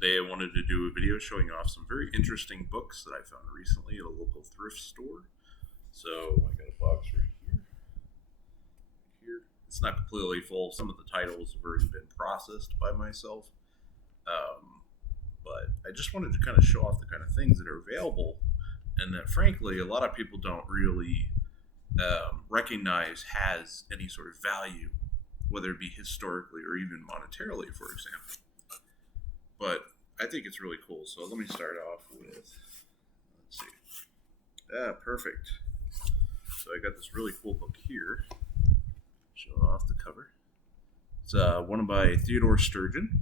Today I wanted to do a video showing off some very interesting books that I found recently at a local thrift store. So I got a box right here. It's not completely full. Some of the titles have already been processed by myself. But I just wanted to kind of show off the kind of things that are available and that frankly a lot of people don't really recognize has any sort of value, whether it be historically or even monetarily, for example. But I think it's really cool. So let me start off with, let's see. Perfect. So I got this really cool book here, showing off the cover. It's one by Theodore Sturgeon.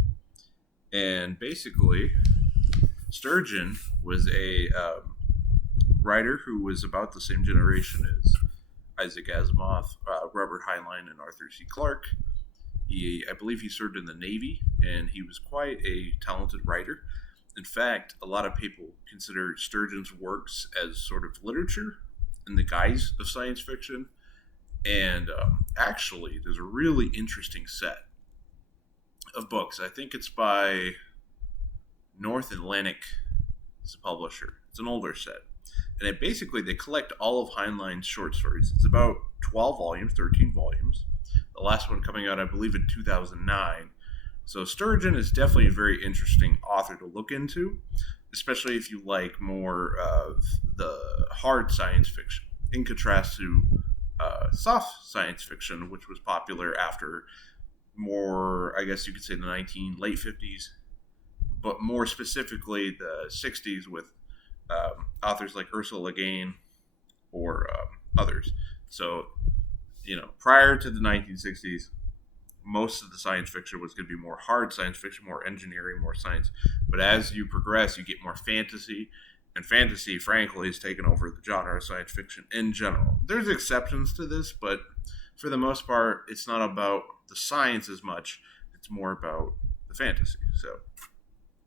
And basically, Sturgeon was a writer who was about the same generation as Isaac Asimov, Robert Heinlein, and Arthur C. Clarke. I believe he served in the Navy, and he was quite a talented writer. In fact, a lot of people consider Sturgeon's works as sort of literature in the guise of science fiction. And actually, there's a really interesting set of books. I think it's by North Atlantic, it's a publisher. It's an older set. And they collect all of Heinlein's short stories. It's about 12 volumes, 13 volumes. The last one coming out, I believe, in 2009. So Sturgeon is definitely a very interesting author to look into, especially if you like more of the hard science fiction, in contrast to soft science fiction, which was popular after more, I guess you could say, the late 50s, but more specifically the 60s with authors like Ursula Le Guin or others. So, prior to the 1960s, most of the science fiction was going to be more hard science fiction, more engineering, more science. But as you progress, you get more fantasy. And fantasy, frankly, has taken over the genre of science fiction in general. There's exceptions to this, but for the most part, it's not about the science as much. It's more about the fantasy. So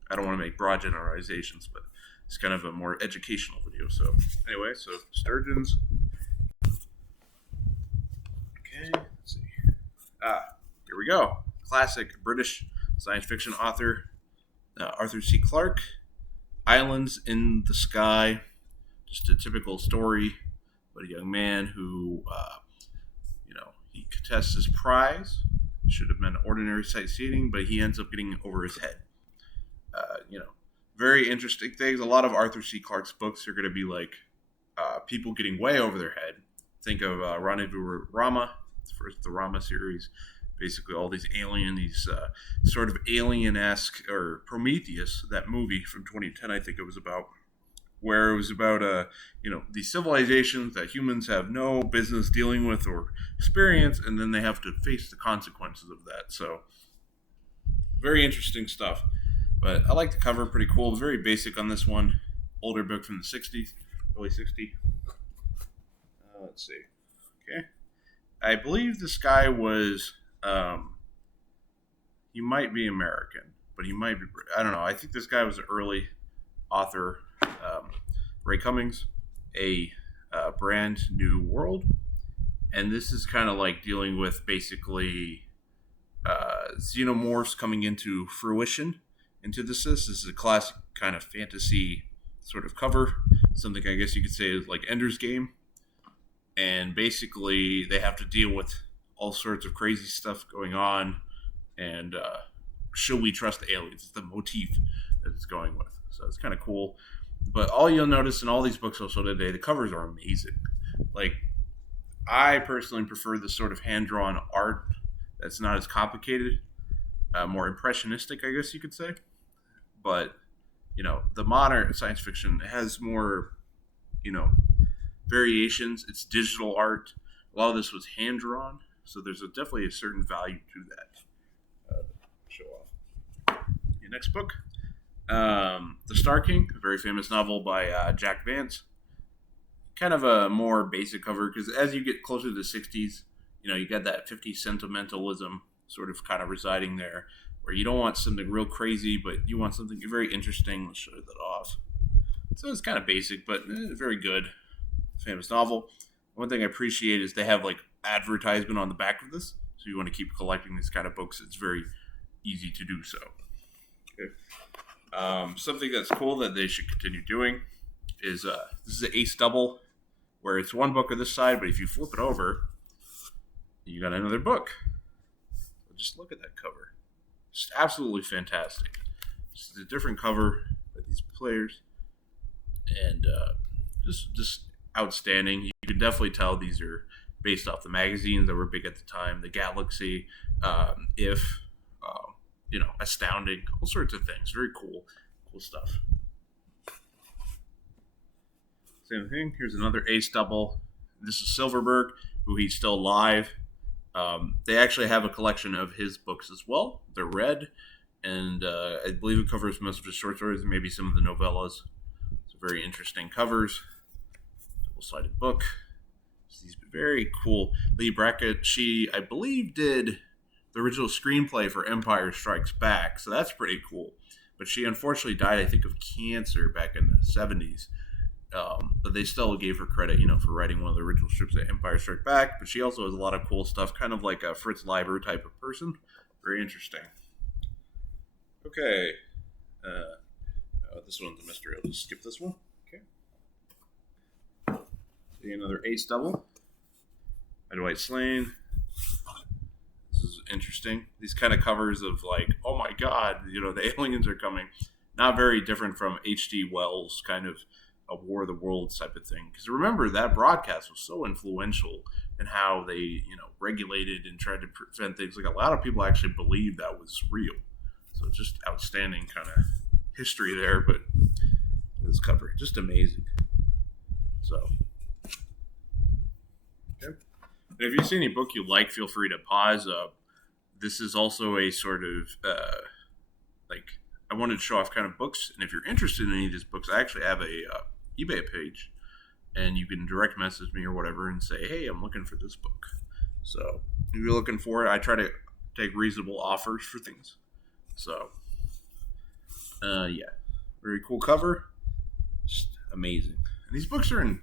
I don't want to make broad generalizations, but it's kind of a more educational video. So anyway, so Sturgeon's. Okay, let's see. Here we go. Classic British science fiction author, Arthur C. Clarke. Islands in the Sky. Just a typical story about a young man who, he contests his prize. Should have been ordinary sightseeing, but he ends up getting over his head. Very interesting things. A lot of Arthur C. Clarke's books are going to be like people getting way over their head. Think of Rendezvous with Rama, the Rama series. Basically, all these sort of alien-esque, or Prometheus, that movie from 2010, I think it was about, where it was about, these civilizations that humans have no business dealing with or experience, and then they have to face the consequences of that. So, very interesting stuff. But I like the cover, pretty cool. Very basic on this one. Older book from the 60s, early 60s. Let's see. Okay. I believe this guy was... he might be American, but he might be, I don't know. I think this guy was an early author, Ray Cummings, a Brand New World. And this is kind of like dealing with basically xenomorphs coming into fruition into this. This is a classic kind of fantasy sort of cover. Something I guess you could say is like Ender's Game. And basically they have to deal with all sorts of crazy stuff going on, and should we trust the aliens? It's the motif that it's going with. So it's kind of cool. But all you'll notice in all these books also today, the covers are amazing. Like, I personally prefer this sort of hand-drawn art that's not as complicated, more impressionistic, I guess you could say. But, the modern science fiction has more, variations. It's digital art. A lot of this was hand-drawn. So there's definitely a certain value to that. Show off. Your next book, The Star King, a very famous novel by Jack Vance. Kind of a more basic cover, because as you get closer to the 60s, you got that 50s sentimentalism sort of kind of residing there, where you don't want something real crazy, but you want something very interesting. Let's show that off. So it's kind of basic, but very good. Famous novel. One thing I appreciate is they have like advertisement on the back of this, so you want to keep collecting these kind of books, it's very easy to do so. Okay. Something that's cool that they should continue doing is this is an ace double, where it's one book on this side, but if you flip it over, you got another book. Just look at that cover. Just absolutely fantastic. Just a different cover by these players, and just outstanding. You can definitely tell these are based off the magazines that were big at the time. The Galaxy, If, Astounding, all sorts of things. Very cool stuff. Same thing. Here's another ace double. This is Silverberg, who he's still alive. They actually have a collection of his books as well. They're red, and I believe it covers most of his short stories and maybe some of the novellas. So very interesting covers. Double-sided book. These very cool. Lee Brackett, she, I believe, did the original screenplay for Empire Strikes Back, so that's pretty cool. But she unfortunately died, I think, of cancer back in the 70s. But they still gave her credit, for writing one of the original strips of Empire Strikes Back. But she also has a lot of cool stuff, kind of like a Fritz Leiber type of person. Very interesting. Okay. This one's a mystery. I'll just skip this one. Okay. See another ace double. By Dwight Slane. This is interesting. These kind of covers of like, oh my god, the aliens are coming. Not very different from H.G. Wells' kind of a War of the Worlds type of thing. Because remember, that broadcast was so influential in how they, regulated and tried to prevent things. Like a lot of people actually believed that was real. So just outstanding kind of history there. But this cover, just amazing. So, okay. And if you see any book you like, feel free to pause. This is also a sort of I wanted to show off kind of books, and if you're interested in any of these books, I actually have a eBay page, and you can direct message me or whatever and say, hey, I'm looking for this book. So if you're looking for it, I try to take reasonable offers for things. So yeah, very cool cover, just amazing. And these books are in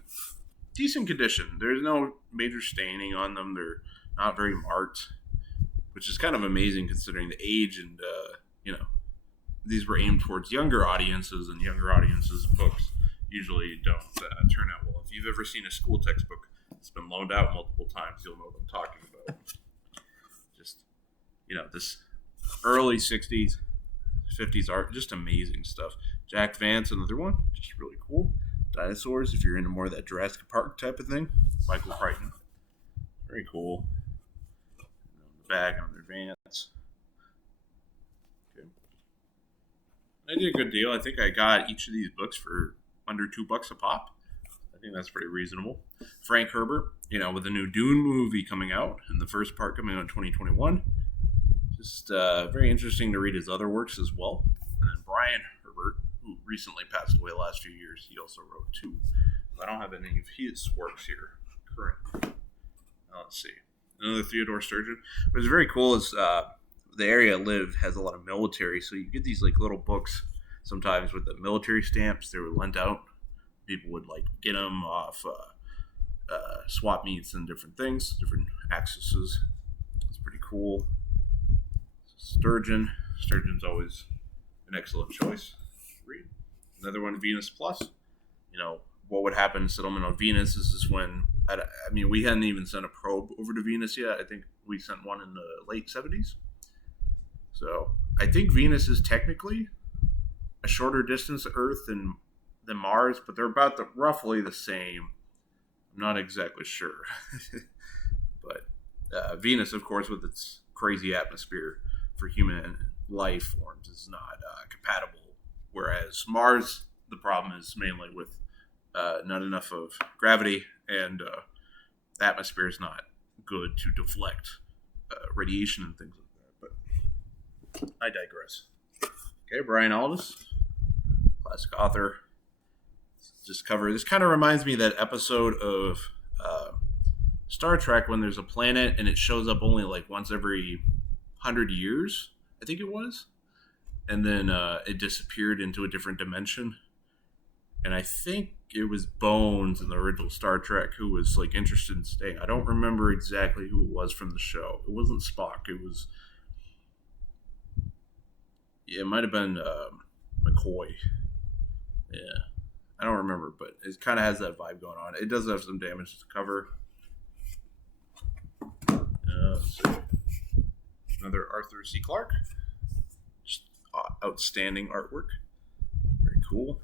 decent condition. There's no major staining on them. They're not very marked, which is kind of amazing considering the age and these were aimed towards younger audiences, and younger audiences' books usually don't turn out well. If you've ever seen a school textbook that's been loaned out multiple times, you'll know what I'm talking about. Just, this early 60s, 50s art, just amazing stuff. Jack Vance, another one, just really cool. Dinosaurs, if you're into more of that Jurassic Park type of thing. Michael Crichton, very cool. The back on their Vance. I did a good deal. I think I got each of these books for under $2 a pop. I think that's pretty reasonable. Frank Herbert, with a new Dune movie coming out, and the first part coming out in 2021. Just very interesting to read his other works as well. And then Brian Herbert, who recently passed away the last few years, he also wrote 2. I don't have any of his works here currently. Let's see. Another Theodore Sturgeon. What's very cool is the area I live has a lot of military, so you get these like little books sometimes with the military stamps. They were lent out. People would like get them off swap meets and different things, different accesses. It's pretty cool. Sturgeon's always an excellent choice. Read another one, Venus Plus. What would happen? Settlement on Venus. This is when we hadn't even sent a probe over to Venus yet. I think we sent one in the late 70s. So I think Venus is technically a shorter distance to Earth than Mars, but they're about roughly the same. I'm not exactly sure. But Venus, of course, with its crazy atmosphere for human life forms, is not compatible. Whereas Mars, the problem is mainly with not enough of gravity, and the atmosphere is not good to deflect radiation and things like that. But I digress. Okay, Brian Aldiss, classic author. Just cover. This kind of reminds me of that episode of Star Trek when there's a planet and it shows up only like once every 100 years, I think it was. And then it disappeared into a different dimension. And I think it was Bones in the original Star Trek who was like interested in staying. I don't remember exactly who it was from the show. It wasn't Spock. It was... Yeah, it might have been McCoy. Yeah, I don't remember, but it kind of has that vibe going on. It does have some damage to the cover. Let's see. Another Arthur C. Clarke. Just outstanding artwork. Very cool.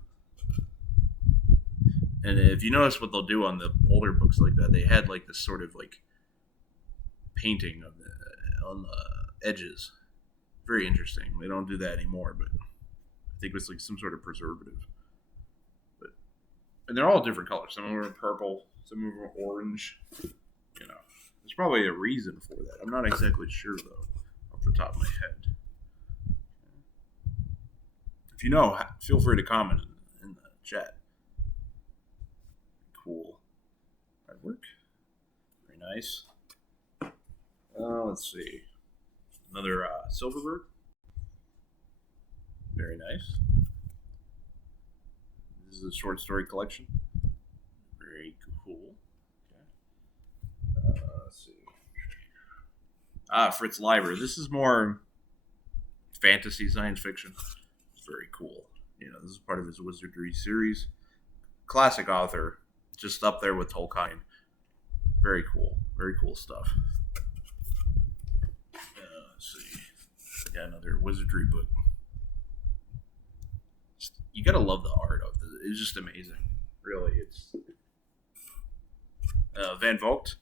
And if you notice what they'll do on the older books like that, they had like this sort of like painting on the edges. Very interesting. They don't do that anymore, but I think it's like some sort of preservative. But and they're all different colors. Some of them are purple, some of them are orange. You know, there's probably a reason for that. I'm not exactly sure though, off the top of my head. If you know, feel free to comment in the chat. Cool artwork. Very nice. Let's see. Another Silverberg. Very nice. This is a short story collection. Very cool. Okay. Let's see. Fritz Leiber. This is more fantasy science fiction. Very cool. You know, this is part of his Wizardry series. Classic author. Just up there with Tolkien. Very cool. Very cool stuff. Let's see. Yeah, another Wizardry book. You gotta love the art of it. It's just amazing. Really, it's Van Vogt.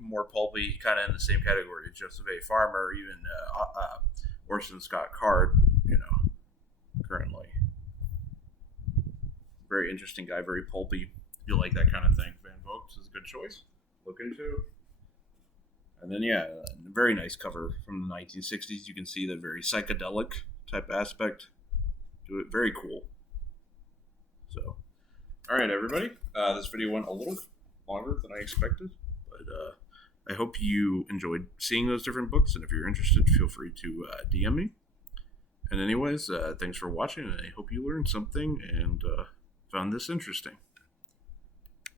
More pulpy, kind of in the same category as Joseph A. Farmer, even Orson Scott Card. You know, currently. Very interesting guy, very pulpy. If you like that kind of thing, Van Vogt is a good choice. Look into. And then, yeah, a very nice cover from the 1960s. You can see the very psychedelic type aspect to it. Very cool. So, all right, everybody. This video went a little longer than I expected, but I hope you enjoyed seeing those different books. And if you're interested, feel free to DM me. And anyways, thanks for watching, and I hope you learned something and found this interesting.